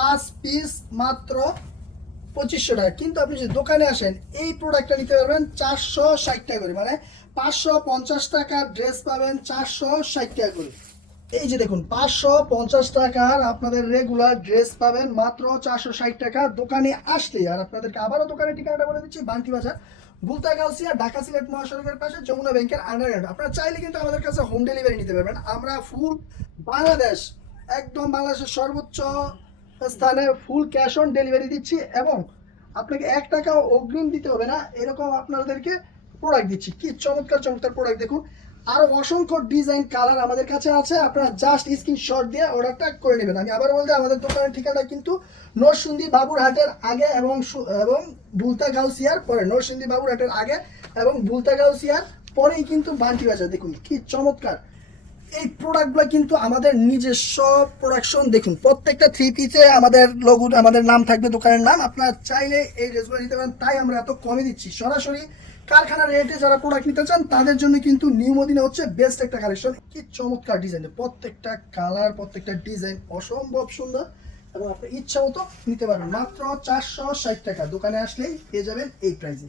5 piece মাত্র 2500 টাকা। কিন্তু আপনি যদি দোকানে আসেন এই প্রোডাক্টটা নিতে পারবেন 460 টাকা করে, মানে 550 টাকার ড্রেস পাবেন 460 টাকা করে। এই যে দেখুন 550 টাকার আপনাদের রেগুলার ড্রেস পাবেন মাত্র 460 টাকা দোকানে আসলেই। আর আপনাদেরকে আবারও দোকানের ঠিকানাটা বলে দিচ্ছি, বান্টি বাজার, গুলতা গাউসিয়া, ঢাকা সিলেট মহাসড়কের পাশে, যমুনা ব্যাংকের আন্ডারগ্রাউন্ড। আপনারা চাইলে কিন্তু আমাদের কাছে হোম ডেলিভারি নিতে পারবেন। আমরা ফুল বাংলাদেশ, একদম বাংলাদেশের সর্বোচ্চ স্থানে ফুল ক্যাশ অন ডেলিভারি দিচ্ছি, এবং আপনাকে 1 টাকাও অগ্রিম দিতে হবে না, এরকম আপনাদেরকে প্রোডাক্ট দিচ্ছি। কি চমৎকার চমৎকার প্রোডাক্ট দেখুন। আরো অসংখ্য ডিজাইন কালার আমাদের কাছে আছে, আপনারা জাস্ট স্ক্রিনশট দিয়ে অর্ডারটা করে নেবেন। আমি আবার বলতে, আমাদের দোকানের ঠিকানা কিন্তু নরসিংদী বাবুরহাটের আগে এবং ভুলতা গাউসিয়ার পরে, নরসিংদী বাবুরহাটের আগে এবং ভুলতা গাউসিয়ার পরেই কিন্তু বান্টি বাজার। দেখুন কি চমৎকার এই প্রোডাক্টগুলো, কিন্তু আমাদের নিজস্ব প্রোডাকশন। দেখুন প্রত্যেকটা থ্রি পিসে আমাদের লোগো, আমাদের নাম থাকবে, দোকানের নাম। আপনারা চাইলে এই ড্রেসগুলো নিতে পারেন, তাই আমরা এত কমে দিচ্ছি। সরাসরি কারখানার রেটে যারা প্রোডাক্ট নিতে চান তাদের জন্য কিন্তু নিউ মদিনা হচ্ছে বেস্ট একটা কালেকশন। কি চমৎকার ডিজাইন, প্রত্যেকটা কালার, প্রত্যেকটা ডিজাইন অসম্ভব সুন্দর, এবং আপনি ইচ্ছা মতো নিতে পারবেন মাত্র 460 টাকা। দোকানে আসলেই পেয়ে যাবেন এই প্রাইসে।